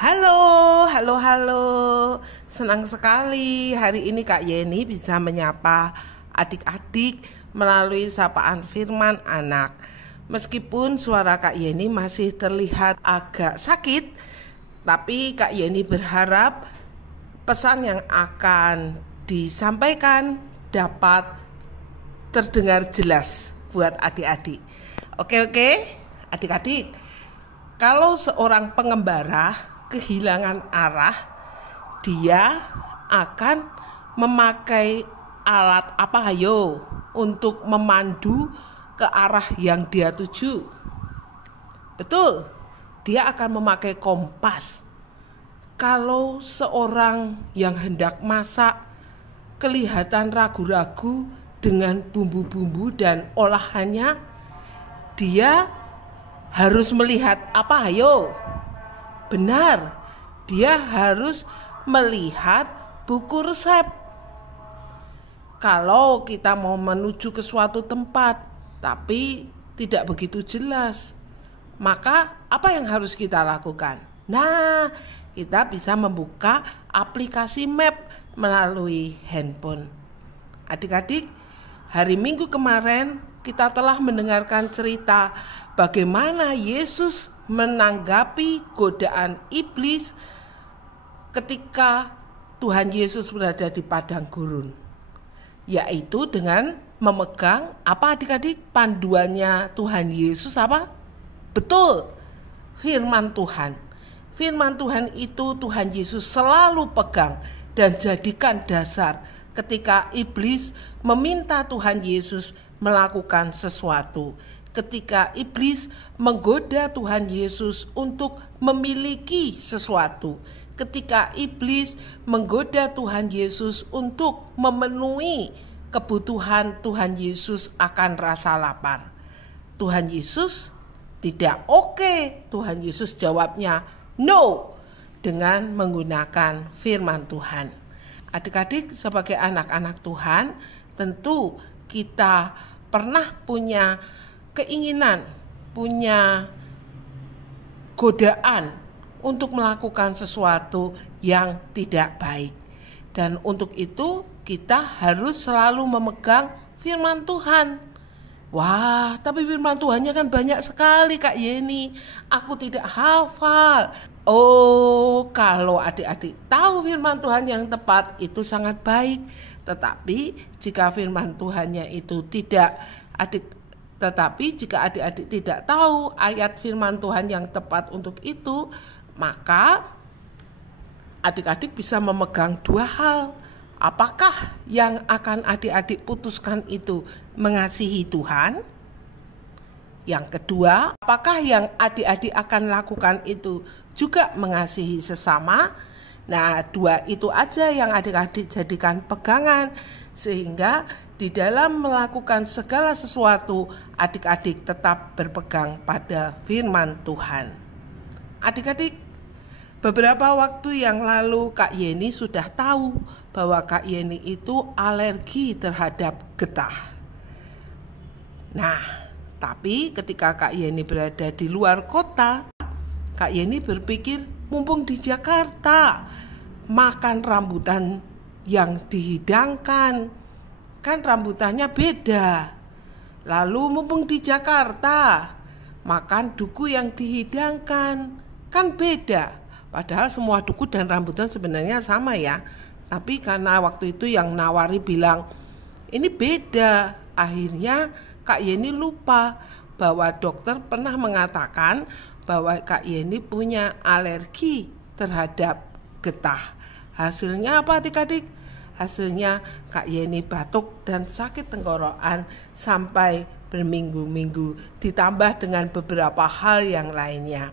Halo, halo. Senang sekali hari ini Kak Yeni bisa menyapa adik-adik melalui sapaan firman anak. Meskipun suara Kak Yeni masih terlihat agak sakit, tapi Kak Yeni berharap pesan yang akan disampaikan dapat terdengar jelas buat adik-adik. Oke, adik-adik. Kalau seorang pengembara kehilangan arah, dia akan memakai alat apa untuk memandu ke arah yang dia tuju. Betul, dia akan memakai kompas. Kalau seorang yang hendak masak kelihatan ragu-ragu dengan bumbu-bumbu dan olahannya, dia harus melihat apa Benar, dia harus melihat buku resep. Kalau kita mau menuju ke suatu tempat, tapi tidak begitu jelas, maka apa yang harus kita lakukan? Nah, kita bisa membuka aplikasi map melalui handphone. Adik-adik, hari Minggu kemarin kita telah mendengarkan cerita bagaimana Yesus menanggapi godaan iblis ketika Tuhan Yesus berada di padang gurun, yaitu dengan memegang apa adik-adik? Panduannya Tuhan Yesus apa? Betul, firman Tuhan. Firman Tuhan itu Tuhan Yesus selalu pegang dan jadikan dasar ketika iblis meminta Tuhan Yesus melakukan sesuatu. Ketika iblis menggoda Tuhan Yesus untuk memiliki sesuatu, ketika iblis menggoda Tuhan Yesus untuk memenuhi kebutuhan Tuhan Yesus akan rasa lapar, Tuhan Yesus tidak oke. Tuhan Yesus jawabnya no dengan menggunakan firman Tuhan. Adik-adik, sebagai anak-anak Tuhan, tentu kita pernah punya keinginan, punya godaan untuk melakukan sesuatu yang tidak baik. Dan untuk itu kita harus selalu memegang firman Tuhan. Wah, tapi firman Tuhannya kan banyak sekali Kak Yeni. Aku tidak hafal. Oh, kalau adik-adik tahu firman Tuhan yang tepat itu sangat baik. Tetapi jika firman Tuhannya itu jika adik-adik tidak tahu ayat firman Tuhan yang tepat untuk itu, maka adik-adik bisa memegang dua hal. Apakah yang akan adik-adik putuskan itu mengasihi Tuhan? Yang kedua, apakah yang adik-adik akan lakukan itu juga mengasihi sesama? Nah, dua itu aja yang adik-adik jadikan pegangan, sehingga di dalam melakukan segala sesuatu, adik-adik tetap berpegang pada firman Tuhan. Adik-adik, beberapa waktu yang lalu Kak Yeni sudah tahu bahwa Kak Yeni itu alergi terhadap getah. Nah, tapi ketika Kak Yeni berada di luar kota, Kak Yeni berpikir mumpung di Jakarta, makan rambutan yang dihidangkan, kan rambutannya beda. Lalu mumpung di Jakarta, makan duku yang dihidangkan, kan beda. Padahal semua duku dan rambutan sebenarnya sama ya. Tapi karena waktu itu yang nawari bilang ini beda, akhirnya Kak Yeni lupa bahwa dokter pernah mengatakan bahwa Kak Yeni punya alergi terhadap getah. Hasilnya apa adik-adik? Hasilnya Kak Yeni batuk dan sakit tenggorokan sampai berminggu-minggu, ditambah dengan beberapa hal yang lainnya.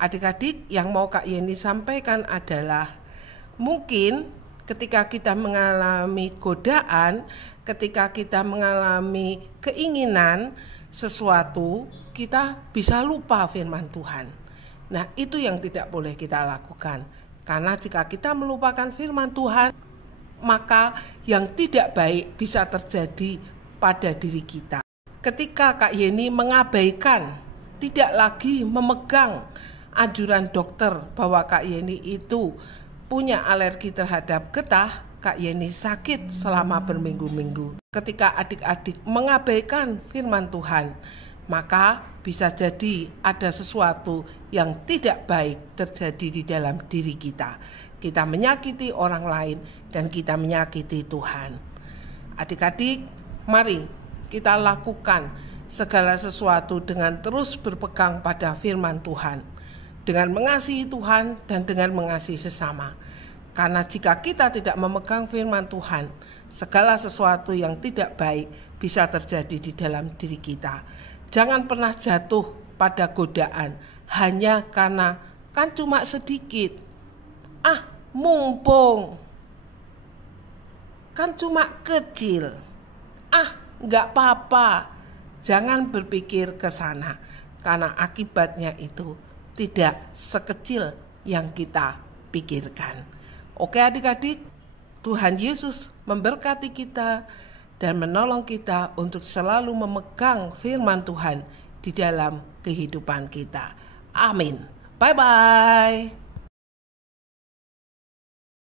Adik-adik, yang mau Kak Yeni sampaikan adalah mungkin ketika kita mengalami godaan, ketika kita mengalami keinginan sesuatu, kita bisa lupa firman Tuhan. Nah, itu yang tidak boleh kita lakukan. Karena jika kita melupakan firman Tuhan, maka yang tidak baik bisa terjadi pada diri kita. Ketika Kak Yeni mengabaikan, tidak lagi memegang anjuran dokter bahwa Kak Yeni itu punya alergi terhadap getah, Kak Yeni sakit selama berminggu-minggu. Ketika adik-adik mengabaikan firman Tuhan, maka bisa jadi ada sesuatu yang tidak baik terjadi di dalam diri kita. Kita menyakiti orang lain dan kita menyakiti Tuhan. Adik-adik, mari kita lakukan segala sesuatu dengan terus berpegang pada firman Tuhan, dengan mengasihi Tuhan dan dengan mengasihi sesama. Karena jika kita tidak memegang firman Tuhan, segala sesuatu yang tidak baik bisa terjadi di dalam diri kita. Jangan pernah jatuh pada godaan hanya karena kan cuma sedikit. Mumpung kan cuma kecil. Enggak apa-apa. Jangan berpikir ke sana, karena akibatnya itu tidak sekecil yang kita pikirkan. Oke adik-adik, Tuhan Yesus memberkati kita dan menolong kita untuk selalu memegang firman Tuhan di dalam kehidupan kita. Amin. Bye-bye.